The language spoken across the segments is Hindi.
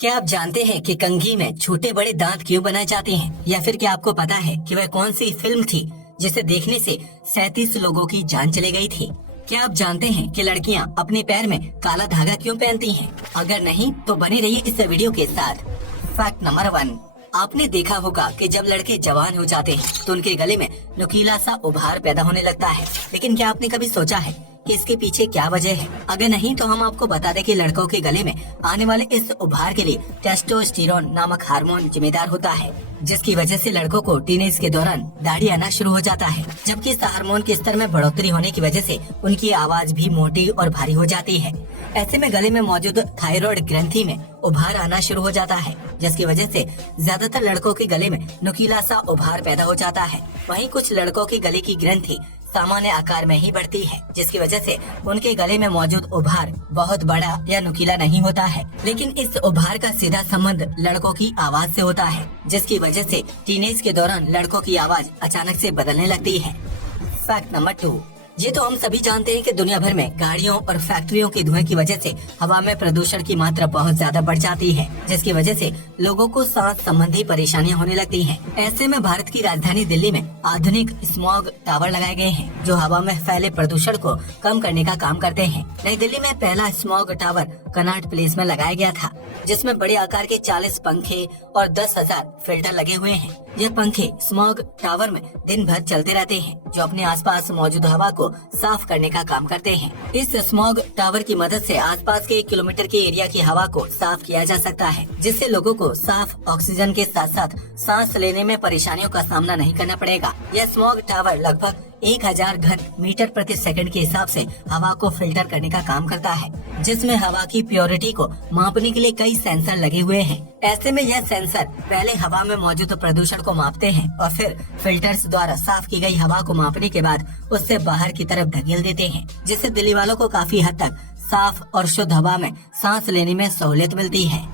क्या आप जानते हैं कि कंघी में छोटे बड़े दांत क्यों बनाए जाते हैं? या फिर क्या आपको पता है कि वह कौन सी फिल्म थी जिसे देखने से 37 लोगों की जान चली गई थी? क्या आप जानते हैं कि लड़कियां अपने पैर में काला धागा क्यों पहनती हैं? अगर नहीं तो बने रहिए इस वीडियो के साथ। फैक्ट नंबर 1, आपने देखा होगा कि जब लड़के जवान हो जाते हैं तो उनके गले में नुकीला सा उभार पैदा होने लगता है। लेकिन क्या आपने कभी सोचा है कि इसके पीछे क्या वजह है? अगर नहीं तो हम आपको बता दें कि लड़कों के गले में आने वाले इस उभार के लिए टेस्टोस्टेरोन नामक हार्मोन जिम्मेदार होता है, जिसकी वजह से लड़कों को टीनेज के दौरान दाढ़ी आना शुरू हो जाता है। जबकि इस हार्मोन के स्तर में बढ़ोतरी होने की वजह से उनकी आवाज भी मोटी और भारी हो जाती है। ऐसे में गले में मौजूद थायराइड ग्रंथि में उभार आना शुरू हो जाता है, जिसकी वजह से ज्यादातर लड़कों के गले में नुकीला सा उभार पैदा हो जाता है। वहीं कुछ लड़कों के गले की ग्रंथि सामान्य आकार में ही बढ़ती है, जिसकी वजह से उनके गले में मौजूद उभार बहुत बड़ा या नुकीला नहीं होता है। लेकिन इस उभार का सीधा संबंध लड़कों की आवाज से होता है, जिसकी वजह से टीनेज के दौरान लड़कों की आवाज अचानक से बदलने लगती है। फैक्ट नंबर 2, ये तो हम सभी जानते हैं कि दुनिया भर में गाड़ियों और फैक्ट्रियों के धुएं की वजह से हवा में प्रदूषण की मात्रा बहुत ज्यादा बढ़ जाती है, जिसकी वजह से लोगों को सांस संबंधी परेशानियां होने लगती हैं। ऐसे में भारत की राजधानी दिल्ली में आधुनिक स्मॉग टावर लगाए गए हैं, जो हवा में फैले प्रदूषण को कम करने का काम करते हैं। नई दिल्ली में पहला स्मॉग टावर कनॉट प्लेस में लगाया गया था, जिसमें बड़े आकार के 40 पंखे और 10,000 फिल्टर लगे हुए हैं। ये पंखे स्मॉग टावर में दिन भर चलते रहते हैं, जो अपने आसपास मौजूद हवा को साफ करने का काम करते हैं। इस स्मॉग टावर की मदद से आसपास के 1 किलोमीटर के एरिया की हवा को साफ किया जा सकता है, जिससे लोगों को साफ ऑक्सीजन के साथ साथ सांस लेने में परेशानियों का सामना नहीं करना पड़ेगा। यह स्मॉग टावर लगभग 1000 घन मीटर प्रति सेकंड के हिसाब से हवा को फिल्टर करने का काम करता है, जिसमें हवा की प्योरिटी को मापने के लिए कई सेंसर लगे हुए हैं। ऐसे में यह सेंसर पहले हवा में मौजूद प्रदूषण को मापते हैं और फिर फिल्टर्स द्वारा साफ की गई हवा को मापने के बाद उससे बाहर की तरफ धकेल देते हैं, जिससे दिल्ली वालों को काफी हद तक साफ और शुद्ध हवा में सांस लेने में सहूलियत मिलती है।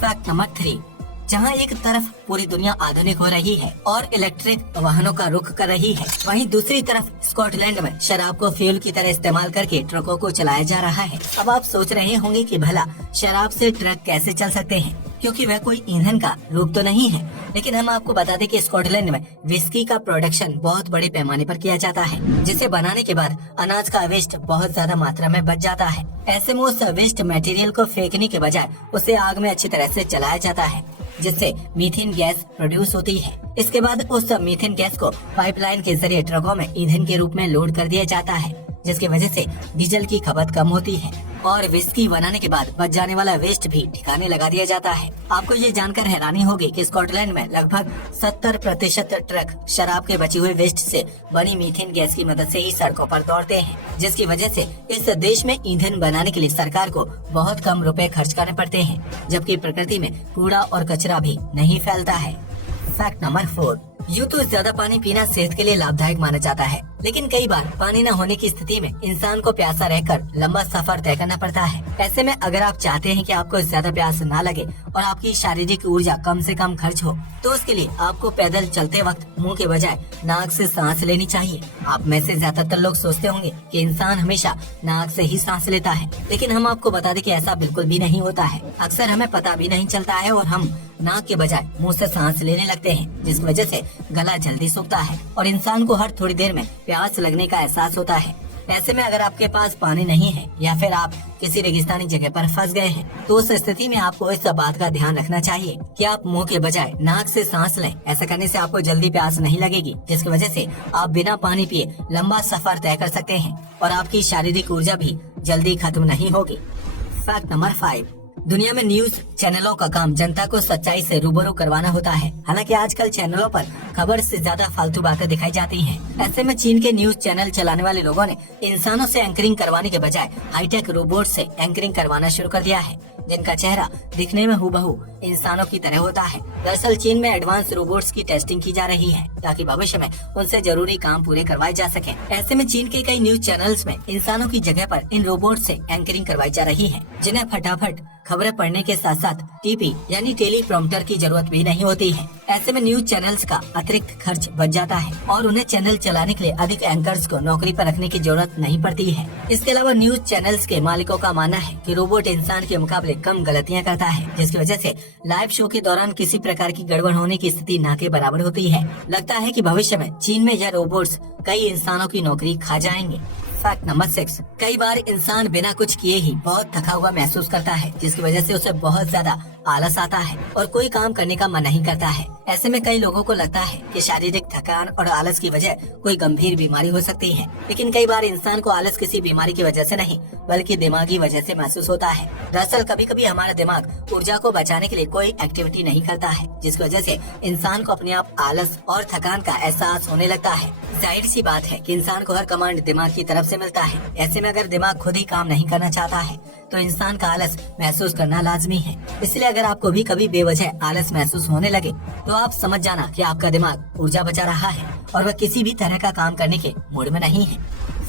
फैक्ट नंबर 3, जहां एक तरफ पूरी दुनिया आधुनिक हो रही है और इलेक्ट्रिक वाहनों का रुख कर रही है, वहीं दूसरी तरफ स्कॉटलैंड में शराब को फ्यूल की तरह इस्तेमाल करके ट्रकों को चलाया जा रहा है। अब आप सोच रहे होंगे कि भला शराब से ट्रक कैसे चल सकते हैं, क्योंकि वह कोई ईंधन का रूप तो नहीं है। लेकिन हम आपको बता दें कि स्कॉटलैंड में विस्की का प्रोडक्शन बहुत बड़े पैमाने पर किया जाता है, जिसे बनाने के बाद अनाज का वेस्ट बहुत ज्यादा मात्रा में बच जाता है। ऐसे में उस वेस्ट मटेरियल को फेंकने के बजाय उसे आग में अच्छी तरह से जलाया जाता है, जिससे मीथेन गैस प्रोड्यूस होती है। इसके बाद उस मीथेन गैस को पाइपलाइन के जरिए ट्रकों में ईंधन के रूप में लोड कर दिया जाता है, जिसकी वजह से डीजल की खपत कम होती है और विस्की बनाने के बाद बच जाने वाला वेस्ट भी ठिकाने लगा दिया जाता है। आपको ये जानकर हैरानी होगी कि स्कॉटलैंड में लगभग 70% ट्रक शराब के बचे हुए वेस्ट से बनी मीथेन गैस की मदद से ही सड़कों पर दौड़ते हैं, जिसकी वजह से इस देश में ईंधन बनाने के लिए सरकार को बहुत कम रुपए खर्च करने पड़ते हैं, जबकि प्रकृति में कूड़ा और कचरा भी नहीं फैलता है। फैक्ट नंबर 4, यूँ तो ज्यादा पानी पीना सेहत के लिए लाभदायक माना जाता है, लेकिन कई बार पानी न होने की स्थिति में इंसान को प्यासा रहकर लंबा सफर तय करना पड़ता है। ऐसे में अगर आप चाहते हैं कि आपको ज्यादा प्यास ना लगे और आपकी शारीरिक ऊर्जा कम से कम खर्च हो, तो उसके लिए आपको पैदल चलते वक्त मुंह के बजाय नाक से सांस लेनी चाहिए। आप में से ज्यादातर लोग सोचते होंगे कि इंसान हमेशा नाक से ही सांस लेता है, लेकिन हम आपको बता दें कि ऐसा बिल्कुल भी नहीं होता है। अक्सर हमें पता भी नहीं चलता है और हम नाक के बजाय मुंह से सांस लेने लगते हैं, जिसकी वजह से गला जल्दी सूखता है और इंसान को हर थोड़ी देर में प्यास लगने का एहसास होता है। ऐसे में अगर आपके पास पानी नहीं है या फिर आप किसी रेगिस्तानी जगह पर फंस गए हैं, तो उस स्थिति में आपको इस बात का ध्यान रखना चाहिए कि आप मुंह के बजाय नाक से सांस लें। ऐसा करने से आपको जल्दी प्यास नहीं लगेगी, जिसकी वजह से आप बिना पानी पिए लंबा सफर तय कर सकते हैं और आपकी शारीरिक ऊर्जा भी जल्दी खत्म नहीं होगी। फैक्ट नंबर 5, दुनिया में न्यूज चैनलों का काम जनता को सच्चाई से रूबरू करवाना होता है। हालांकि आजकल चैनलों पर खबर से ज्यादा फालतू बातें दिखाई जाती हैं। ऐसे में चीन के न्यूज चैनल चलाने वाले लोगों ने इंसानों से एंकरिंग करवाने के बजाय हाईटेक रोबोट से एंकरिंग करवाना शुरू कर दिया है, जिनका चेहरा दिखने में हूबहू इंसानों की तरह होता है। दरअसल चीन में एडवांस रोबोट्स की टेस्टिंग की जा रही है, ताकि भविष्य में उनसे जरूरी काम पूरे करवाए जा सके। ऐसे में चीन के कई न्यूज चैनल्स में इंसानों की जगह पर इन रोबोट से एंकरिंग करवाई जा रही है, जिन्हें फटाफट खबरें पढ़ने के साथ साथ टीपी यानी टेली प्रॉम्प्टर की जरूरत भी नहीं होती है। ऐसे में न्यूज चैनल्स का अतिरिक्त खर्च बच जाता है और उन्हें चैनल चलाने के लिए अधिक एंकर्स को नौकरी पर रखने की जरूरत नहीं पड़ती है। इसके अलावा न्यूज चैनल्स के मालिकों का मानना है कि रोबोट इंसान के मुकाबले कम गलतियां करता है, जिसकी वजह से लाइव शो के दौरान किसी प्रकार की गड़बड़ होने की स्थिति न के बराबर होती है। लगता है कि भविष्य में चीन में यह रोबोट्स कई इंसानों की नौकरी खा जाएंगे। फैक्ट नंबर 6, कई बार इंसान बिना कुछ किए ही बहुत थका हुआ महसूस करता है, जिसकी वजह से उसे बहुत ज्यादा आलस आता है और कोई काम करने का मन नहीं करता है। ऐसे में कई लोगों को लगता है कि शारीरिक थकान और आलस की वजह कोई गंभीर बीमारी हो सकती है, लेकिन कई बार इंसान को आलस किसी बीमारी की वजह से नहीं बल्कि दिमागी वजह से महसूस होता है। दरअसल कभी कभी हमारा दिमाग ऊर्जा को बचाने के लिए कोई एक्टिविटी नहीं करता है, जिसकी वजह से इंसान को अपने आप आलस और थकान का एहसास होने लगता है। जाहिर सी बात है कि इंसान को हर कमांड दिमाग की तरफ से मिलता है। ऐसे में अगर दिमाग खुद ही काम नहीं करना चाहता है तो इंसान का आलस महसूस करना लाजमी है। इसलिए अगर आपको भी कभी बेवजह आलस महसूस होने लगे तो आप समझ जाना कि आपका दिमाग ऊर्जा बचा रहा है और वह किसी भी तरह का काम करने के मूड में नहीं है।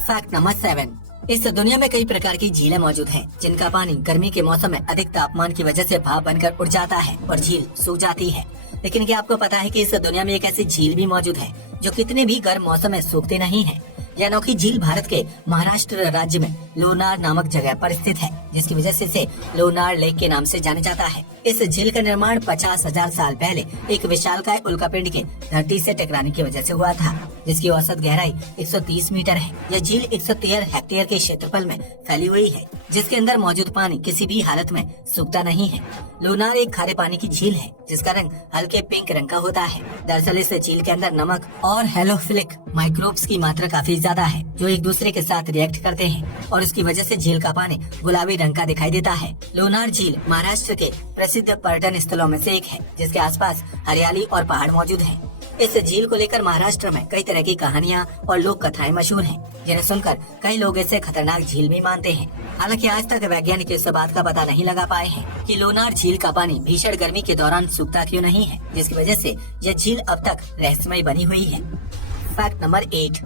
फैक्ट नंबर 7, इस दुनिया में कई प्रकार की झीलें मौजूद हैं, जिनका पानी गर्मी के मौसम में अधिक तापमान की वजह से भाप बनकर उड़ जाता है और झील सूख जाती है। लेकिन क्या आपको पता है कि इस दुनिया में एक ऐसी झील भी मौजूद है जो कितने भी गर्म मौसम में सूखती नहीं है। यह अनोखी झील भारत के महाराष्ट्र राज्य में लोनार नामक जगह पर स्थित है, जिसकी वजह से इसे लोनार लेक के नाम से जाना जाता है। इस झील का निर्माण 50,000 साल पहले एक विशालकाय उल्कापिंड के धरती से टकराने की वजह से हुआ था, जिसकी औसत गहराई 130 मीटर है। यह झील 113 हेक्टेयर के क्षेत्रफल में फैली हुई है, जिसके अंदर मौजूद पानी किसी भी हालत में सूखता नहीं है। लोनार एक खारे पानी की झील है जिसका रंग हल्के पिंक रंग का होता है। दरअसल इस झील के अंदर नमक और हेलोफिलिक माइक्रोब्स की मात्रा काफी ज्यादा है, जो एक दूसरे के साथ रिएक्ट करते हैं और इसकी वजह से झील का पानी गुलाबी रंग का दिखाई देता है। लोनार झील महाराष्ट्र के प्रसिद्ध पर्यटन स्थलों में से एक है, जिसके आसपास हरियाली और पहाड़ मौजूद हैं। इस झील को लेकर महाराष्ट्र में कई तरह की कहानियाँ और लोक कथाएं मशहूर हैं, जिन्हें सुनकर कई लोग इसे खतरनाक झील भी मानते हैं। हालांकि आज तक वैज्ञानिक इस बात का पता नहीं लगा पाए हैं कि लोनार झील का पानी भीषण गर्मी के दौरान सूखता क्यों नहीं है, जिसकी वजह से यह झील अब तक रहस्यमय बनी हुई है। फैक्ट नंबर 8,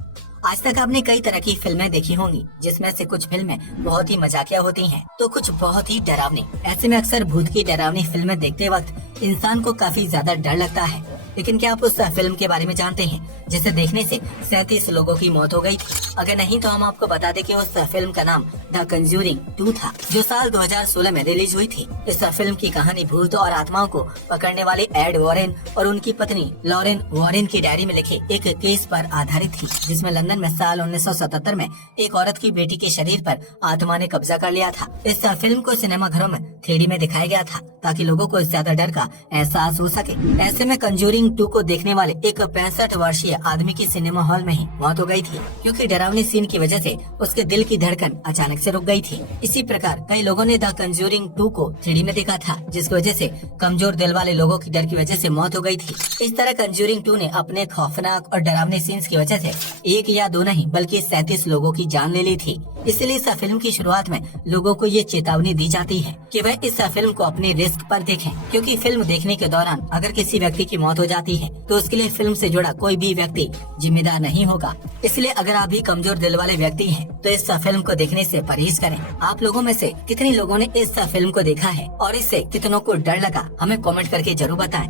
आज तक आपने कई तरह की फिल्में देखी होंगी, जिसमें से कुछ फिल्में बहुत ही मजाकिया होती हैं, तो कुछ बहुत ही डरावनी। ऐसे में अक्सर भूत की डरावनी फिल्में देखते वक्त इंसान को काफी ज्यादा डर लगता है। लेकिन क्या आप उस फिल्म के बारे में जानते हैं जिसे देखने से 37 लोगों की मौत हो गई थी? अगर नहीं तो हम आपको बता दें कि उस फिल्म का नाम द कंज्यूरिंग 2 था, जो साल 2016 में रिलीज हुई थी। इस फिल्म की कहानी भूत और आत्माओं को पकड़ने वाले एड वॉरेन और उनकी पत्नी लॉरेन वॉरेन की डायरी में लिखे एक केस पर आधारित थी, जिसमें लंदन में साल 1977 में एक औरत की बेटी के शरीर पर आत्मा ने कब्जा कर लिया था। इस फिल्म को सिनेमा घरों में 3D में दिखाया गया था ताकि लोगों को ज्यादा डर का एहसास हो सके। ऐसे में कंज्यूरिंग 2 को देखने वाले एक 65 वर्षीय आदमी की सिनेमा हॉल में ही मौत हो गई थी, क्योंकि डरावनी सीन की वजह से उसके दिल की धड़कन अचानक से रुक गई थी। इसी प्रकार कई लोगों ने द कंज्यूरिंग 2 को 3D में देखा था, जिसकी वजह से कमजोर दिल वाले लोगों की डर की वजह से मौत हो गई थी। इस तरह कंज्यूरिंग 2 ने अपने खौफनाक और डरावने सीन्स की वजह से 1 या 2 नहीं बल्कि 37 लोगों की जान ले ली थी। इसलिए इस फिल्म की शुरुआत में लोगों को ये चेतावनी दी जाती है कि वह इस फिल्म को अपने रिस्क पर देखें, क्योंकि फिल्म देखने के दौरान अगर किसी व्यक्ति की मौत हो जाती है तो उसके लिए फिल्म से जुड़ा कोई भी व्यक्ति जिम्मेदार नहीं होगा। इसलिए अगर आप भी कमजोर दिल वाले व्यक्ति हैं तो इस फिल्म को देखने से परहेज करें। आप लोगों में से कितने लोगों ने इस फिल्म को देखा है और इससे कितनों को डर लगा, हमें कमेंट करके जरूर बताएं।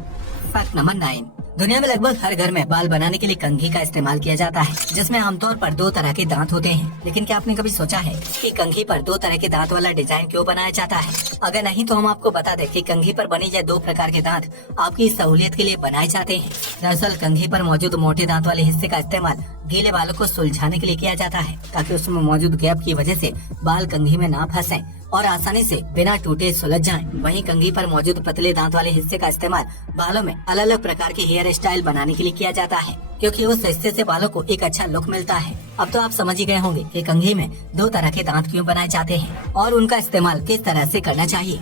फैक्ट नंबर 9, दुनिया में लगभग हर घर में बाल बनाने के लिए कंघी का इस्तेमाल किया जाता है, जिसमें आमतौर पर 2 तरह के दांत होते हैं। लेकिन क्या आपने कभी सोचा है कि कंघी पर 2 तरह के दांत वाला डिजाइन क्यों बनाया जाता है? अगर नहीं तो हम आपको बता दें कि कंघी पर बने ये 2 प्रकार के दांत आपकी सहूलियत के लिए बनाए जाते हैं। दरअसल कंघी पर मौजूद मोटे दांत वाले हिस्से का इस्तेमाल गीले बालों को सुलझाने के लिए किया जाता है, ताकि उसमें मौजूद गैप की वजह से बाल कंघी में ना फंसे और आसानी से बिना टूटे सुलझ जाएं। वहीं कंघी पर मौजूद पतले दांत वाले हिस्से का इस्तेमाल बालों में अलग अलग प्रकार के हेयर स्टाइल बनाने के लिए किया जाता है, क्योंकि उस हिस्से से बालों को एक अच्छा लुक मिलता है। अब तो आप समझ ही गए होंगे कि कंघी में 2 तरह के दांत क्यों बनाए जाते हैं और उनका इस्तेमाल किस तरह से करना चाहिए।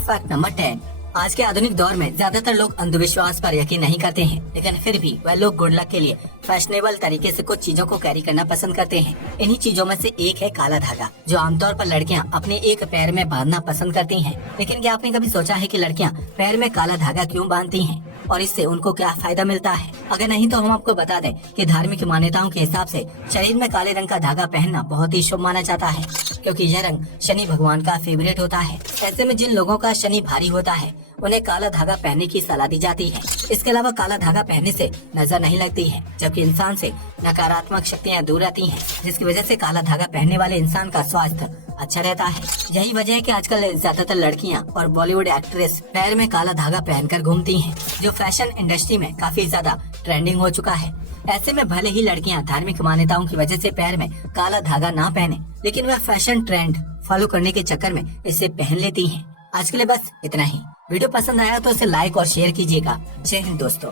फैक्ट नंबर 10, आज के आधुनिक दौर में ज्यादातर लोग अंधविश्वास पर यकीन नहीं करते हैं, लेकिन फिर भी वह लोग गुड लक के लिए फैशनेबल तरीके से कुछ चीजों को कैरी करना पसंद करते हैं। इन्हीं चीजों में से एक है काला धागा, जो आमतौर पर लड़कियां अपने एक पैर में बांधना पसंद करती हैं। लेकिन क्या आपने कभी सोचा है कि लड़कियां पैर में काला धागा क्यों बांधती हैं और इससे उनको क्या फायदा मिलता है? अगर नहीं तो हम आपको बता दें कि धार्मिक मान्यताओं के हिसाब से शरीर में काले रंग का धागा पहनना बहुत ही शुभ माना जाता है, क्योंकि यह रंग शनि भगवान का फेवरेट होता है। ऐसे में जिन लोगों का शनि भारी होता है उन्हें काला धागा पहनने की सलाह दी जाती है। इसके अलावा काला धागा पहनने से नजर नहीं लगती है, जबकि इंसान से नकारात्मक शक्तियाँ दूर रहती हैं, जिसकी वजह से काला धागा पहनने वाले इंसान का स्वास्थ्य अच्छा रहता है। यही वजह है कि आजकल ज्यादातर लड़कियां और बॉलीवुड एक्ट्रेस पैर में काला धागा पहनकर घूमती हैं, जो फैशन इंडस्ट्री में काफी ज्यादा ट्रेंडिंग हो चुका है। ऐसे में भले ही लड़कियां धार्मिक मान्यताओं की वजह से पैर में काला धागा ना पहने, लेकिन वह फैशन ट्रेंड फॉलो करने के चक्कर में इसे पहन लेती हैं। आज के लिए बस इतना ही। वीडियो पसंद आया तो इसे लाइक और शेयर कीजिएगा। जय हिंद दोस्तों।